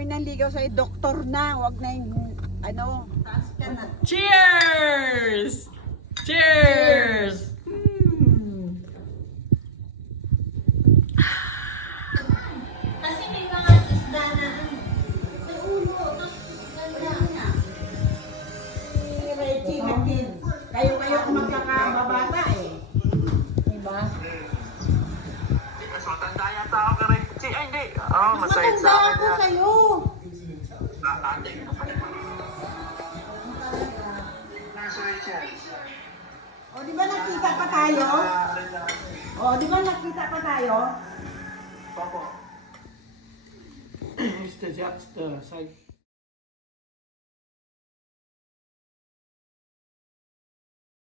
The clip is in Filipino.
Sabi ng ligaw sa'yo, doktor na, wag na yung, ano. Cheers! Cheers! Kasi may mga isda na may ulo. Ganda. Si Reggie, kayo magkakababata eh. Diba? Mas matanda yata ako kay Richie. Ay, hindi. Oh, masayit sa Matanda akin ako yan. sa'yo. Ate. Nasa Rachel. O, di ba nakita pa tayo? O, di ba nakita pa tayo? Papa. Is the side.